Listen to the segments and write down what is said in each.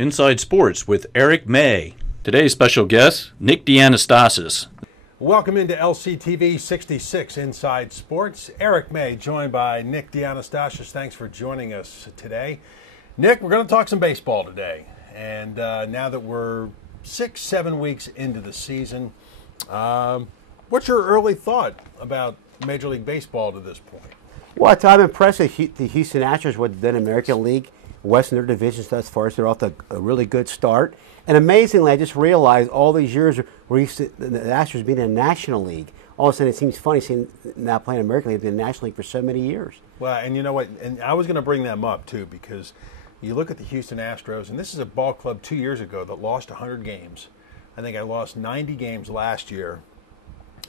Inside Sports with Eric May. Today's special guest, Nick Dianastasis. Welcome into LCTV 66 Inside Sports. Eric May, joined by Nick Dianastasis. Thanks for joining us today. Nick, we're going to talk some baseball today. And now that we're 6-7 weeks into the season, what's your early thought about Major League Baseball to this point? Well, I'm impressed with the Houston Astros with the American League West in their divisions thus far. So they're off to a really good start. And amazingly, I just realized all these years we're used to the Astros being in the National League. All of a sudden, it seems funny seeing now playing American League in the National League for so many years. Well, and you know what? And I was going to bring them up, too, because you look at the Houston Astros, and this is a ball club 2 years ago that lost 100 games. I think I lost 90 games last year.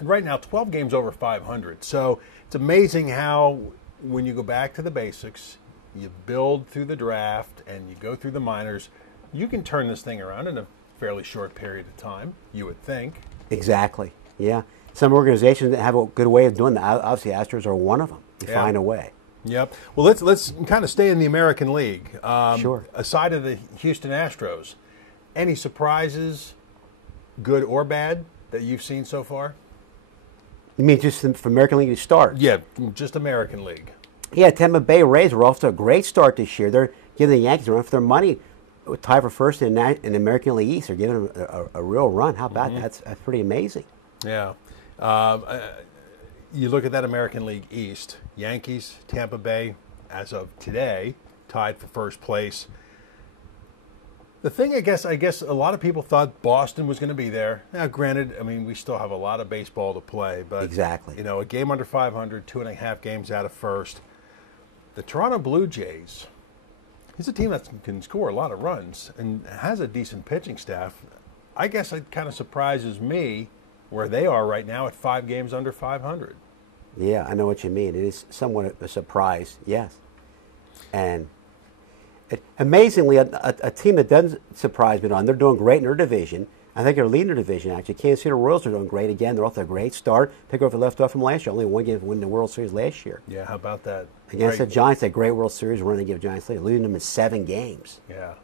And right now, 12 games over 500. So it's amazing how when you go back to the basics, you build through the draft and you go through the minors, you can turn this thing around in a fairly short period of time, you would think. Exactly, yeah. Some organizations that have a good way of doing that. Obviously, Astros are one of them. They find a way. Yep. Well, let's kind of stay in the American League. Sure. Aside of the Houston Astros, any surprises, good or bad, that you've seen so far? You mean just for American League to start? Yeah, just American League. Yeah, Tampa Bay Rays were off to a great start this year. They're giving the Yankees a run for their money. Tie for first in the American League East. They're giving them a real run. How about that? That's pretty amazing. Yeah. You look at that American League East, Yankees, Tampa Bay, as of today, tied for first place. The thing, I guess a lot of people thought Boston was going to be there. Now, granted, I mean, we still have a lot of baseball to play, but exactly, you know, a game under 500, 2.5 games out of first. The Toronto Blue Jays, he's a team that can score a lot of runs and has a decent pitching staff. I guess it kind of surprises me where they are right now at 5 games under 500. Yeah, I know what you mean. It is somewhat a surprise, yes. And amazingly, a team that doesn't surprise me at all, they're doing great in their division. I think they're leading their division, actually. Kansas City Royals are doing great again. They're off to a great start. Pick up the left off from last year. Only one game to win the World Series last year. Yeah, how about that? Against the Giants, that great World Series run they give Giants lead, leading them in 7 games. Yeah.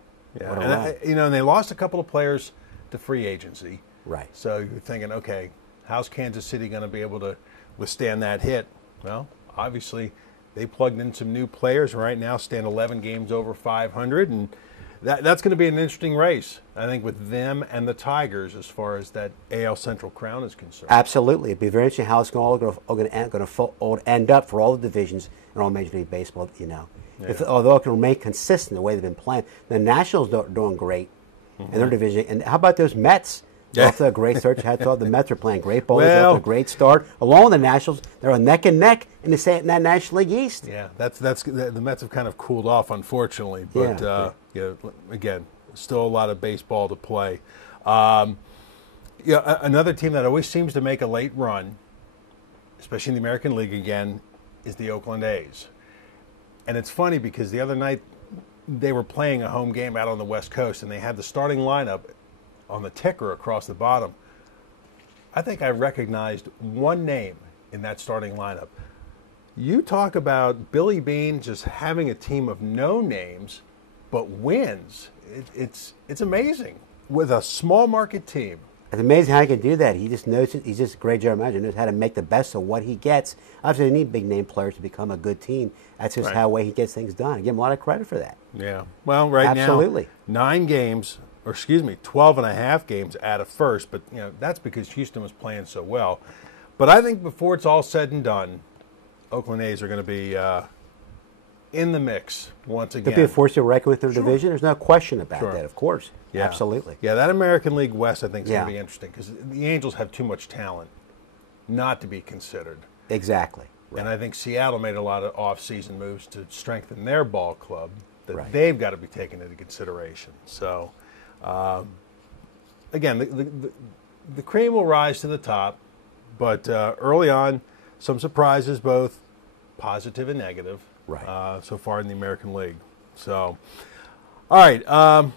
And they lost a couple of players to free agency. Right. So you're thinking, okay, how's Kansas City going to be able to withstand that hit? Well, obviously, they plugged in some new players right now, stand 11 games over 500, and that's going to be an interesting race, I think, with them and the Tigers as far as that AL Central crown is concerned. Absolutely. It'd be very interesting how it's going to end up for all the divisions in all Major League Baseball, you know. Yeah. Although it can remain consistent the way they've been playing. The Nationals are doing great in their division. And how about those Mets? They're off to a great start. The Mets are playing great ball. They're off to a great start. Along with the Nationals, they're neck and neck in that National League East. Yeah, that's the Mets have kind of cooled off, unfortunately. But again, still a lot of baseball to play. Another team that always seems to make a late run, especially in the American League again, is the Oakland A's. And it's funny because the other night they were playing a home game out on the West Coast, and they had the starting lineup on the ticker across the bottom. I think I recognized one name in that starting lineup. You talk about Billy Beane just having a team of no names, but wins. It's amazing with a small market team. It's amazing how he can do that. He just knows he's just a great general manager. He knows how to make the best of what he gets. Obviously, they need big name players to become a good team. That's just how way he gets things done. I give him a lot of credit for that. Yeah. Well, now 9 games. 12 and a half games out of first, but you know that's because Houston was playing so well. But I think before it's all said and done, Oakland A's are going to be in the mix once again. They'll be a force to reckon with their division. There's no question about that, of course. Yeah. Absolutely. Yeah, that American League West I think is going to be interesting because the Angels have too much talent not to be considered. Exactly. Right. And I think Seattle made a lot of off-season moves to strengthen their ball club that they've got to be taken into consideration. So. Again, the cream will rise to the top, but early on, some surprises, both positive and negative, so far in the American League. So, all right, I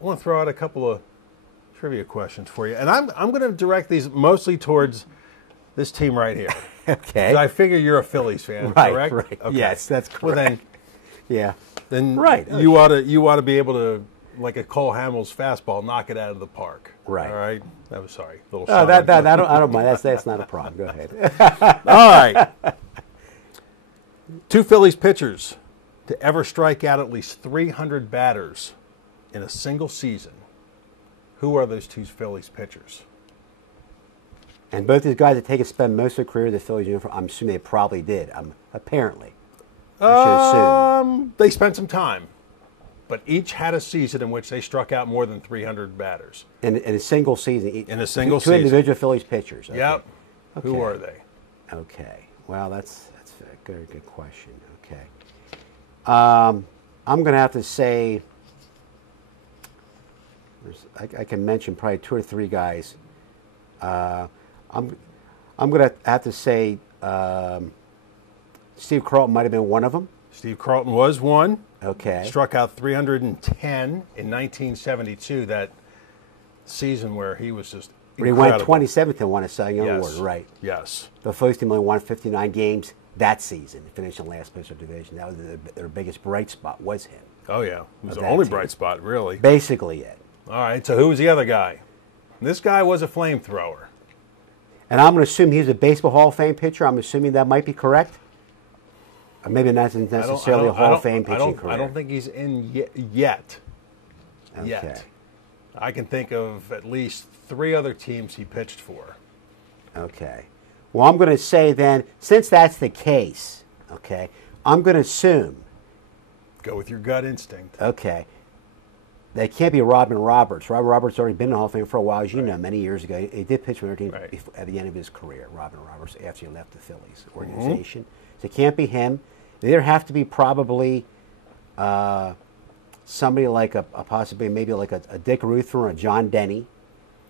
want to throw out a couple of trivia questions for you, and I'm going to direct these mostly towards this team right here. Okay. I figure you're a Phillies fan, correct? Right. Okay. Yes, that's correct. Well, then, yeah. Then you ought to be able to like a Cole Hamels fastball, knock it out of the park. Right. All right. That was sorry. Little. Oh, I don't mind. That's not a problem. Go ahead. All right. 2 Phillies pitchers to ever strike out at least 300 batters in a single season. Who are those 2 Phillies pitchers? And both these guys that take and spend most of their career in the Phillies uniform, I'm assuming they probably did. Apparently. I should assume. They spent some time, but each had a season in which they struck out more than 300 batters. In a single season. In a single two season. Individual Phillies pitchers. Okay. Yep. Okay. Who are they? Okay. Well, that's a very good question. Okay. I'm going to have to say, I can mention probably 2 or 3 guys. I'm going to have to say Steve Carlton might have been one of them. Steve Carlton was one. Okay. Struck out 310 in 1972, that season where he was just incredible. He went 27th and won a Cy Young Award, right? Yes. The Phillies team only won 59 games that season, finishing last place of division. That was their biggest bright spot was him. Oh, yeah. It was the only bright spot, really. Basically it. All right, so who was the other guy? This guy was a flamethrower. And I'm going to assume he's a Baseball Hall of Fame pitcher. I'm assuming that might be correct. Or maybe not necessarily a Hall of Fame pitching career. I don't think he's in yet. Okay. Yet. I can think of at least 3 other teams he pitched for. Okay. Well, I'm going to say then, since that's the case, okay, I'm going to assume. Go with your gut instinct. Okay. They can't be Robin Roberts. Robin Roberts already been in the Hall of Fame for a while, as you know, many years ago. He did pitch for their team at the end of his career, Robin Roberts, after he left the Phillies organization. So it can't be him. They either have to be probably somebody like possibly maybe like a Dick Ruther or a John Denny.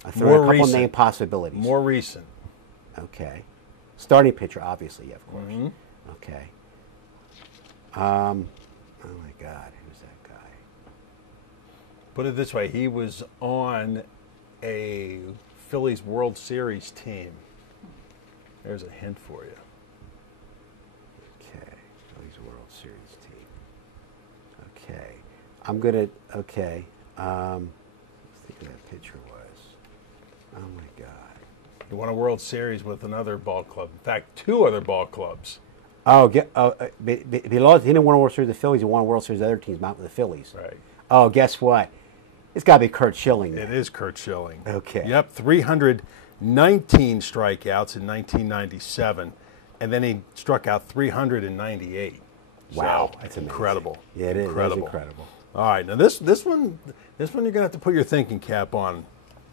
I throw a couple name possibilities. More recent. Okay. Starting pitcher, obviously, yeah, of course. Okay. Oh my God, who's that guy? Put it this way, he was on a Phillies World Series team. There's a hint for you. Okay, Phillies World Series team. Okay, I'm gonna. Okay, let's think who that pitcher was. Oh my God. He won a World Series with another ball club. In fact, 2 other ball clubs. Oh, he didn't win a World Series with the Phillies. He won a World Series with other teams, not with the Phillies. Right. Oh, guess what? It's got to be Curt Schilling. It is Curt Schilling. Okay. Yep, 319 strikeouts in 1997, and then he struck out 398. Wow, so, that's incredible. Yeah, it is. That's incredible. All right, now this one you're going to have to put your thinking cap on,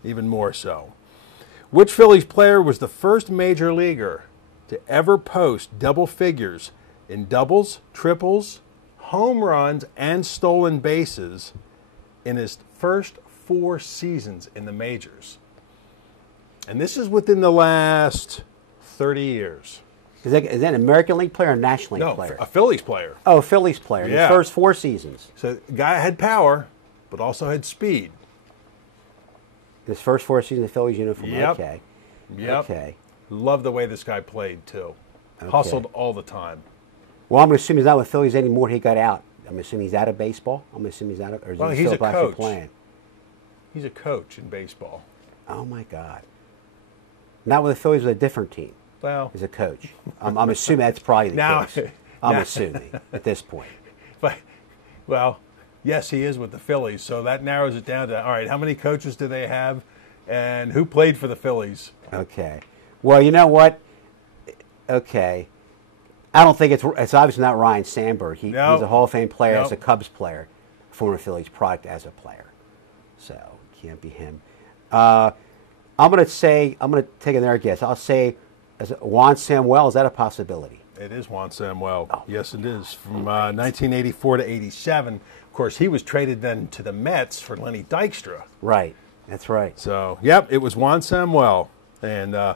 even more so. Which Phillies player was the first major leaguer to ever post double figures in doubles, triples, home runs, and stolen bases in his first 4 seasons in the majors? And this is within the last 30 years. Is that an American League player or a National League player? No, a Phillies player. Oh, a Phillies player. Yeah. His first 4 seasons. So the guy had power, but also had speed. His first 4 seasons in the Phillies uniform. Yep. Okay. Yep. Okay. Love the way this guy played, too. Okay. Hustled all the time. Well, I'm going to assume he's not with Phillies anymore. He got out. I'm assuming he's out of baseball. I'm assuming he's out of, or is he he's still a actually coach. playing? He's a coach in baseball. Oh my God! Not with the Phillies, with a different team. Well, As a coach, I'm assuming that's probably the now, case. I'm assuming at this point. but well, yes, he is with the Phillies. So that narrows it down to, all right, how many coaches do they have, and who played for the Phillies? Okay. Well, you know what? Okay. I don't think it's obviously not Ryan Sandberg. He's a Hall of Fame player as a Cubs player, former Phillies product as a player. So can't be him. I'm going to take another guess. I'll say Juan Samuel. Is that a possibility? It is Juan Samuel. Oh, yes, it is. From 1984 to 87. Of course, he was traded then to the Mets for Lenny Dykstra. Right. That's right. So, yep, it was Juan Samuel. And, I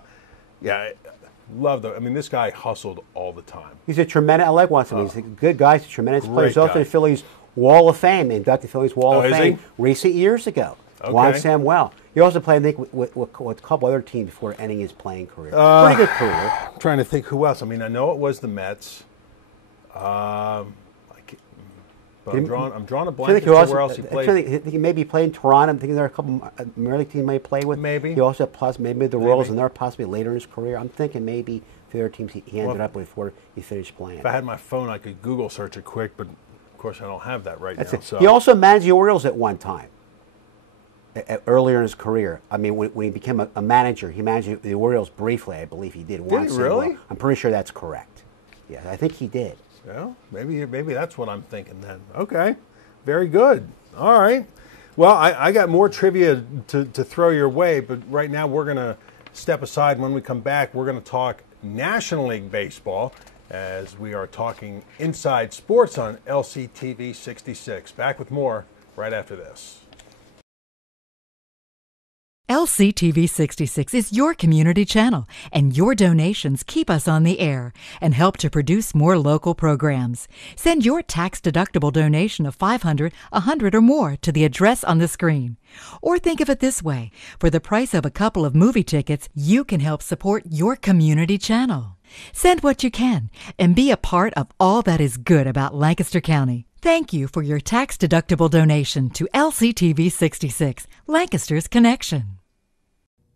mean, this guy hustled all the time. He's a tremendous. I like Juan Samuel. He's a good guy. He's a tremendous player. He's also in the Phillies Wall of Fame. Inducted Phillies Wall of Fame recent years ago. Okay. Juan Samuel. He also played, I think, with a couple other teams before ending his playing career. Pretty good career. I'm trying to think who else. I mean, I know it was the Mets. But I'm drawing a I blank think as to where else he played. I think he may be playing Toronto. I'm thinking there are a couple Major League teams he may play with. Maybe. He also maybe the Royals, and they're possibly later in his career. I'm thinking maybe the other teams he ended up with before he finished playing. If I had my phone, I could Google search it quick, but of course I don't have that right now. So. He also managed the Orioles at one time. Earlier in his career, I mean, when he became a manager, he managed the Orioles briefly. I believe he did once. Did he really? Well, I'm pretty sure that's correct. Yeah, I think he did. Well, maybe that's what I'm thinking then. Okay, very good. All right. Well, I got more trivia to throw your way, but right now we're going to step aside. When we come back, we're going to talk National League Baseball as we are talking Inside Sports on LCTV 66. Back with more right after this. LCTV 66 is your community channel, and your donations keep us on the air and help to produce more local programs. Send your tax-deductible donation of $500, $100, or more to the address on the screen. Or think of it this way. For the price of a couple of movie tickets, you can help support your community channel. Send what you can and be a part of all that is good about Lancaster County. Thank you for your tax-deductible donation to LCTV 66, Lancaster's Connection.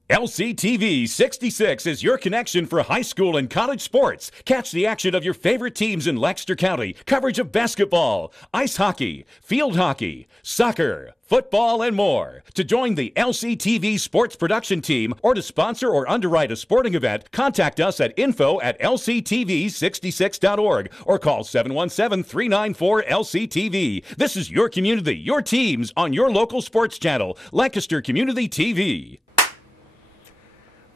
LCTV 66 is your connection for high school and college sports. Catch the action of your favorite teams in Lancaster County. Coverage of basketball, ice hockey, field hockey, soccer, football, and more. To join the LCTV sports production team or to sponsor or underwrite a sporting event, contact us at info@lctv66.org or call 717-394-LCTV. This is your community, your teams on your local sports channel, Lancaster Community TV.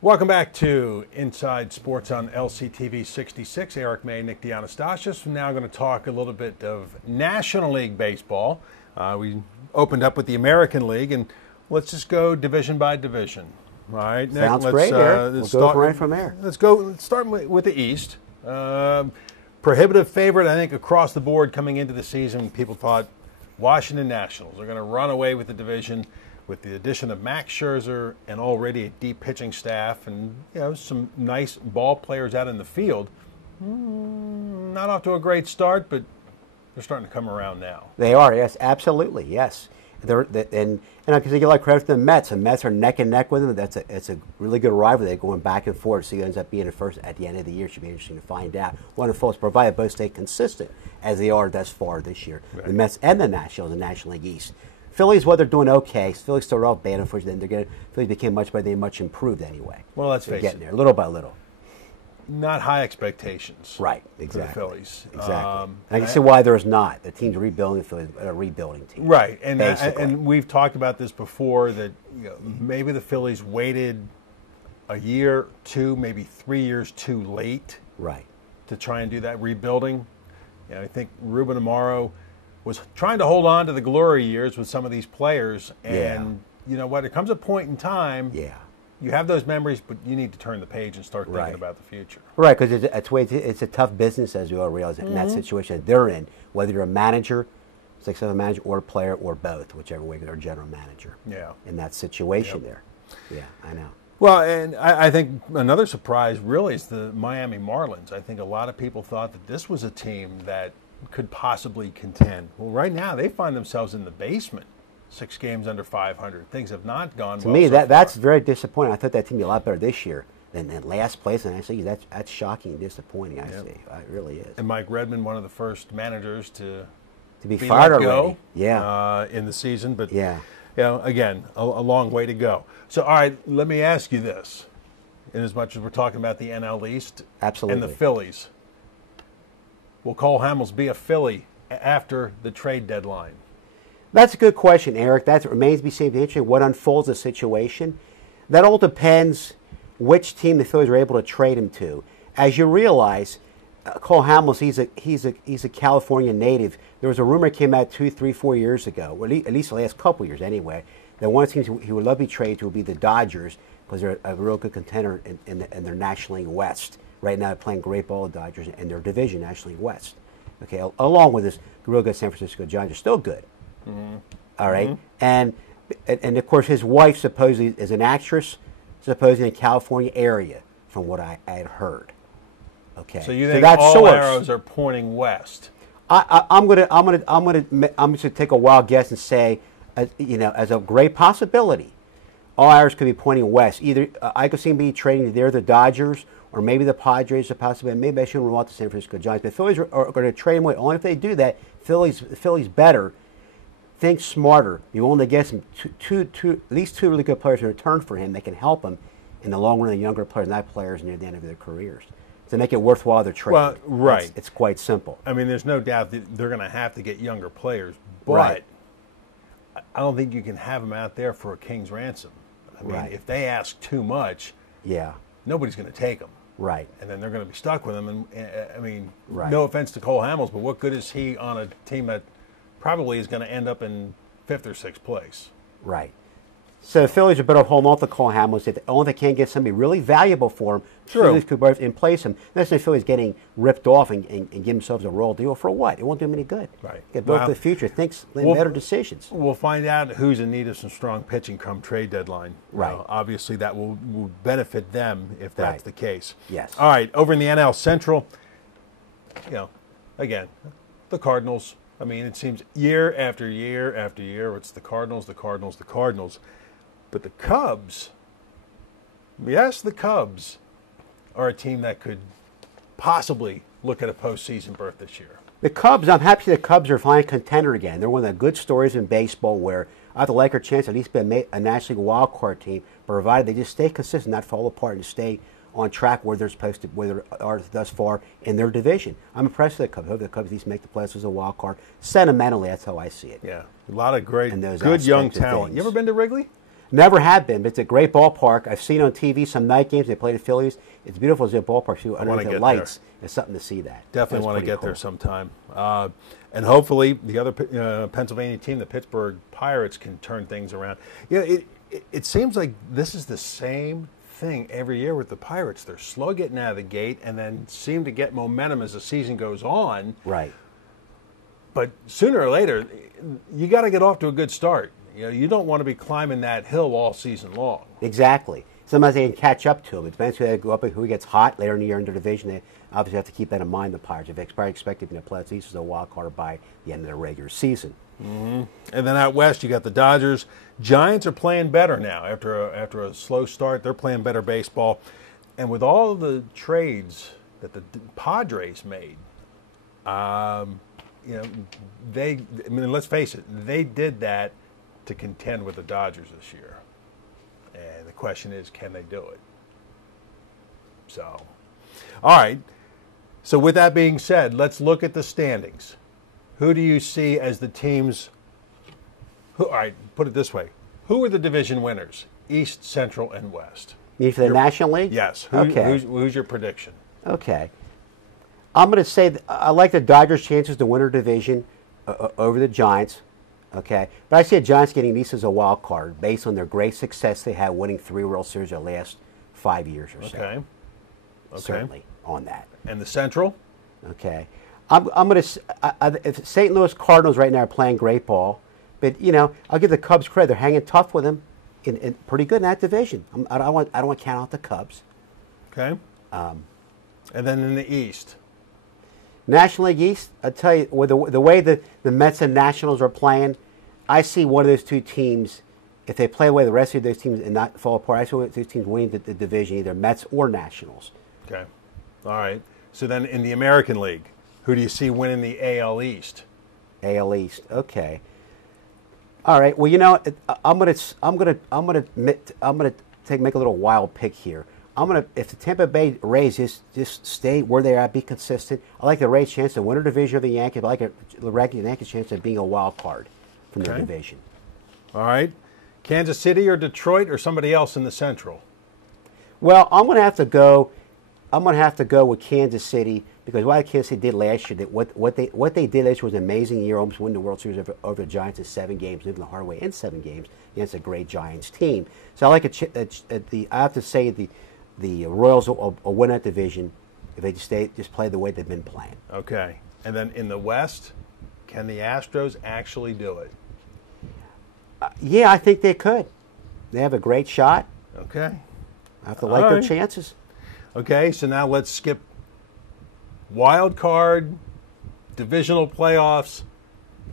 Welcome back to Inside Sports on LCTV 66. Eric May, Nick Dianastasis. We're now going to talk a little bit of National League Baseball. We opened up with the American League, and let's just go division by division. All right, Nick? Sounds great, Eric. We'll go right from there. Let's start with the East. Prohibitive favorite, I think, across the board coming into the season. People thought Washington Nationals are going to run away with the division. With the addition of Max Scherzer and already a deep pitching staff and some nice ball players out in the field, not off to a great start, but they're starting to come around now. They are, yes, absolutely, yes. And I can give a lot of credit to the Mets. The Mets are neck and neck with them. It's a really good rivalry. They're going back and forth. So who ends up being the first at the end of the year should be interesting to find out. One of the folks, provided both stay consistent as they are thus far this year. Right. The Mets and the Nationals, the National League East. Phillies, well, they're doing okay. Phillies started off bad, unfortunately. Phillies became much better. They much improved anyway. Well, let's face it. Getting there, little by little. Not high expectations. Right, exactly. For the Phillies. Exactly. And I can see why there's not. The team's rebuilding. The Phillies are a rebuilding team. Right, and we've talked about this before that maybe the Phillies waited a year, 2, maybe 3 years too late. Right. To try and do that rebuilding. I think Ruben Amaro was trying to hold on to the glory years with some of these players. And you know what? It comes a point in time. Yeah. You have those memories, but you need to turn the page and start thinking about the future. Right, because it's a tough business, as we all realize, in that situation that they're in, whether you're a manager, successful manager, or a player, or both, whichever way you're a general manager. Yeah. In that situation there. Yeah, I know. Well, and I think another surprise really is the Miami Marlins. I think a lot of people thought that this was a team that could possibly contend. Well, right now they find themselves in the basement, 6 games under 500. Things have not gone well. To me, that's very disappointing. I thought that team would be a lot better this year than last place, and I see that's shocking and disappointing. I see, it really is. And Mike Redmond, one of the first managers to be fired already. In the season, but again, a long way to go. So, all right, let me ask you this: in as much as we're talking about the NL East and the Phillies. Will Cole Hamels be a Philly after the trade deadline? That's a good question, Eric. That remains to be seen. Interesting what unfolds the situation. That all depends which team the Phillies are able to trade him to. As you realize, Cole Hamels, he's a California native. There was a rumor that came out 2, 3, 4 years ago, or at least the last couple years anyway, that one of the teams he would love to be traded to would be the Dodgers because they're a real good contender in their National League West. Right now, they're playing great ball, the Dodgers, and their division, National League West. Okay, along with this real good San Francisco Giants, are still good. All right, and of course, his wife supposedly is an actress, supposedly in the California area, from what I had heard. Okay, so you think all arrows are pointing west? I'm just gonna take a wild guess and say, as a great possibility, all arrows could be pointing west. Either I could see him be trading to the Dodgers, or maybe the Padres are possible. Maybe I shouldn't want the San Francisco Giants. But Phillies are going to trade him away. Only if they do that, Phillies better think smarter. You want to get some at least two really good players in return for him that can help him in the long run. The younger players, not players near the end of their careers, to make it worthwhile their trade. Well, right. It's quite simple. I mean, there's no doubt that they're going to have to get younger players, but Right. I don't think you can have them out there for a king's ransom. I mean, Right. if they ask too much, Yeah. nobody's going to take them. Right. And then they're going to be stuck with him. And I mean, Right. no offense to Cole Hamels, but what good is he on a team that probably is going to end up in 5th or 6th place? Right. So the Phillies are better off holding off to Cole Hamels if they can't get somebody really valuable for him. True. Phillies could both in place him. That's if Phillies getting ripped off and give themselves a royal deal for what? It won't do them any good. Right. Get both Well, the future. Think well, better decisions. We'll find out who's in need of some strong pitching come trade deadline. Right. Obviously, that will benefit them if that's Right. the case. Yes. All right. Over in the NL Central, again, the Cardinals. I mean, it seems year after year after year, it's the Cardinals, the Cardinals, the Cardinals. But the Cubs, yes, the Cubs are a team that could possibly look at a postseason berth this year. The Cubs, I'm happy the Cubs are finally a contender again. They're one of the good stories in baseball where I have to like their chance at least be a National League wild card team, provided they just stay consistent, not fall apart, and stay on track where they're supposed to, where they are thus far in their division. I'm impressed with the Cubs. I hope the Cubs at least make the playoffs as a wild card. Sentimentally, that's how I see it. Yeah, a lot of great, And those good young aspects of talent. things. You ever been to Wrigley? Never have been, but it's a great ballpark. I've seen on TV some night games. They play the Phillies. It's beautiful as a ballpark. So wanna underneath the get lights, it's something to see that. Definitely That's want to pretty get cool. there sometime. And hopefully the other Pennsylvania team, the Pittsburgh Pirates, can turn things around. It seems like this is the same thing every year with the Pirates. They're slow getting out of the gate and then seem to get momentum as the season goes on. Right. But sooner or later, you got to get off to a good start. You don't want to be climbing that hill all season long. Exactly. Sometimes they can catch up to them. It depends who they go up and who gets hot later in the year in their division. They obviously have to keep that in mind, the Pirates. If they probably expect to be in the playoffs, East is a wild card by the end of the regular season. And then out west, you got the Dodgers. Giants are playing better now after a slow start. They're playing better baseball. And with all the trades that the Padres made, let's face it, they did that to contend with the Dodgers this year. And the question is, can they do it? So, all right. So with that being said, let's look at the standings. Who do you see as the teams? All right, put it this way. Who are the division winners? East, Central, and West. You mean for the National League? Yes. Okay. Who's your prediction? Okay. I'm going to say I like the Dodgers' chances to win their division over the Giants. Okay. But I see the Giants getting at least as a wild card based on their great success they had winning 3 World Series the last 5 years or so. Okay. Certainly on that. And the Central? Okay. I'm going to. If St. Louis Cardinals right now are playing great ball, but I'll give the Cubs credit. They're hanging tough with them, in pretty good in that division. I don't want to count out the Cubs. Okay. And then in the East? National League East, I tell you, with the way the Mets and Nationals are playing, I see one of those two teams. If they play away the rest of those teams and not fall apart, I see one of those teams winning the division, either Mets or Nationals. Okay. All right. So then in the American League, who do you see winning the AL East? AL East. Okay. All right. Well, I'm gonna make a little wild pick here. If the Tampa Bay Rays just stay where they are, be consistent. I like the Rays' chance to win a division of the Yankees. I like the Yankees' chance of being a wild card from their division. All right. Kansas City or Detroit or somebody else in the Central? Well, I'm going to have to go with Kansas City because what Kansas City did last year, what they did last year was an amazing year, almost win the World Series over the Giants in 7 games, living the hard way in 7 games against a great Giants team. So I like I have to say the Royals will win that division if they just play the way they've been playing. Okay. And then in the West, can the Astros actually do it? Yeah, I think they could. They have a great shot. Okay. I have to like their chances. Okay, so now let's skip wild card, divisional playoffs.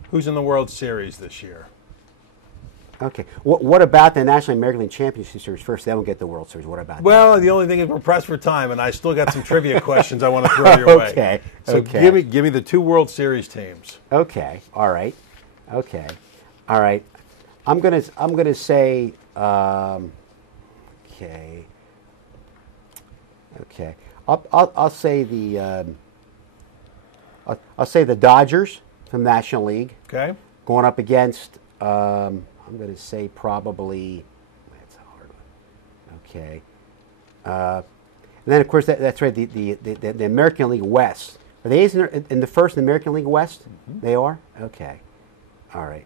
Who's in the World Series this year? Okay. What about the National American League Championship Series first? They don't get the World Series. What about Well, the only thing is we're pressed for time, and I still got some trivia questions I want to throw your way. Okay. So Okay. give me the 2 World Series teams. Okay. All right. Okay. All right. I'm gonna say. Okay. Okay. I'll say the. I'll say the Dodgers from the National League Okay. going up against. I'm going to say probably. That's a hard one. Okay. And then of course that's right. The American League West. Are they in the first in the American League West? Mm-hmm. They are. Okay. All right.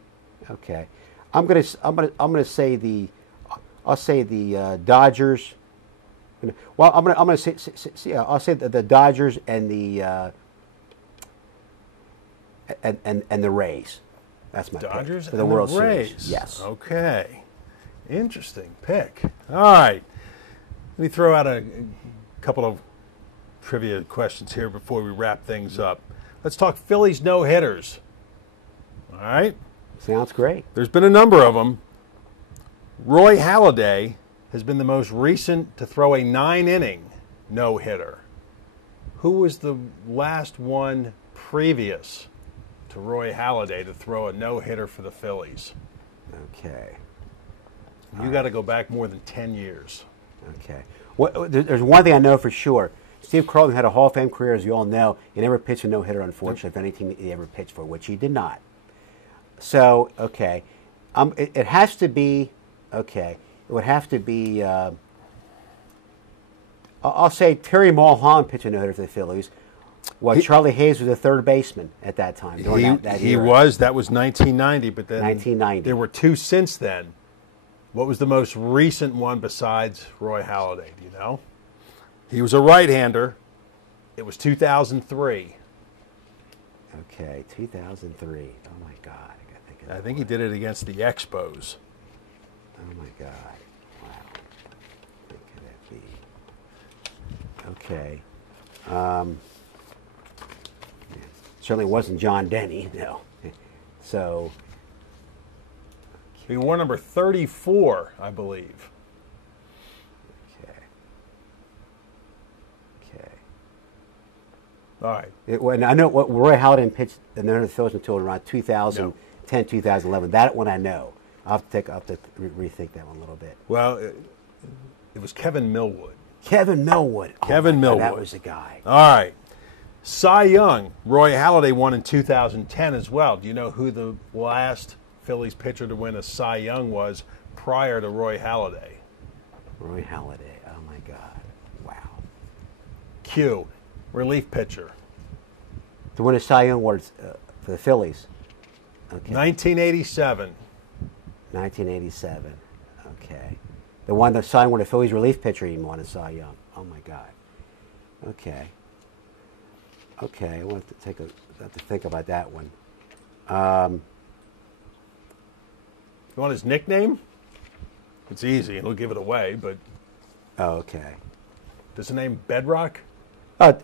Okay. I'm gonna say the. I'll say the Dodgers. Well, I'm gonna say I'll say the Dodgers and the and the Rays. That's my Dodgers pick for the and World the Rays. Series. Yes. Okay. Interesting pick. All right. Let me throw out a couple of trivia questions here before we wrap things up. Let's talk Phillies no-hitters. All right. Sounds great. There's been a number of them. Roy Halladay has been the most recent to throw a 9-inning no-hitter. Who was the last one previous to Roy Halladay to throw a no-hitter for the Phillies? Okay. You got to go back more than 10 years. Okay. There's one thing I know for sure. Steve Carlton had a Hall of Fame career, as you all know. He never pitched a no-hitter, unfortunately, if any team he ever pitched for, which he did not. So, okay. It has to be, okay, it would have to be, I'll say Terry Mulholland pitched a no-hitter for the Phillies, while Charlie Hayes was a third baseman at that time. He was. That was 1990, but then 1990. There were 2 since then. What was the most recent one besides Roy Halladay? Do you know? He was a right-hander. It was 2003. Okay, 2003. Oh, my God. I think he did it against the Expos. Oh, my God. Wow. What could that be? Okay. Certainly wasn't John Denny, no. So. He wore number 34, I believe. Okay. Okay. All right. And I know what Roy Halladay pitched in the Phillies until around 2010, 2011. That one I know. I'll have to rethink that one a little bit. Well, it was Kevin Millwood. Kevin Millwood. Kevin Millwood. That was the guy. All right. Cy Young, Roy Halladay won in 2010 as well. Do you know who the last Phillies pitcher to win a Cy Young was prior to Roy Halladay? Roy Halladay. Oh, my God. Wow. Q, relief pitcher. To win a Cy Young Award for the Phillies. Okay. 1987. 1987. Okay. The one that Cy Young, the Phillies relief pitcher, even won a Cy Young. Oh, my God. Okay. Okay, I want to have to think about that one. You want his nickname? It's easy. It'll give it away, but... Oh, okay. Does the name Bedrock? Bedrosian.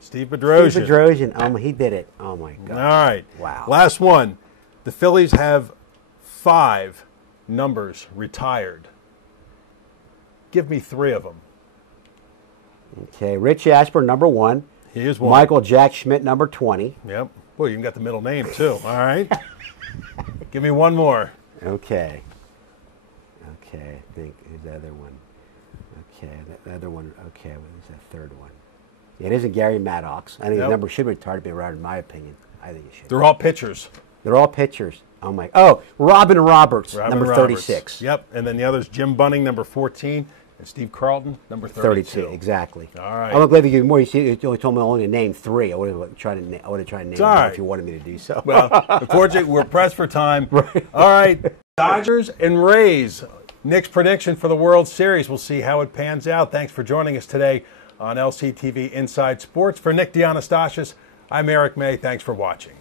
Steve Bedrosian. Steve Bedrosian. He did it. Oh, my God. All right. Wow. Last one. The Phillies have 5 numbers retired. Give me 3 of them. Okay, Rich Ashburn, number 1. Here's one. Michael Jack Schmidt, number 20. Yep. Boy, you even got the middle name, too. All right. Give me one more. Okay. Okay, I think the other one. Okay, the other one. Okay, what is that third one? Yeah, it isn't Gary Maddox. I think the number should be retired to be retired, in my opinion. I think it should. They're all pitchers. They're all pitchers. Oh, my. Oh, Robin Roberts, number 36. Yep. And then the others, Jim Bunning, number 14. And Steve Carlton, number 32. Exactly. All right. I'm glad to give you more. You only told me only to name 3. I would have tried to name more if you wanted me to do so. Well, unfortunately, we're pressed for time. Right. All right. Dodgers and Rays. Nick's prediction for the World Series. We'll see how it pans out. Thanks for joining us today on LCTV Inside Sports. For Nick Dianastasis, I'm Eric May. Thanks for watching.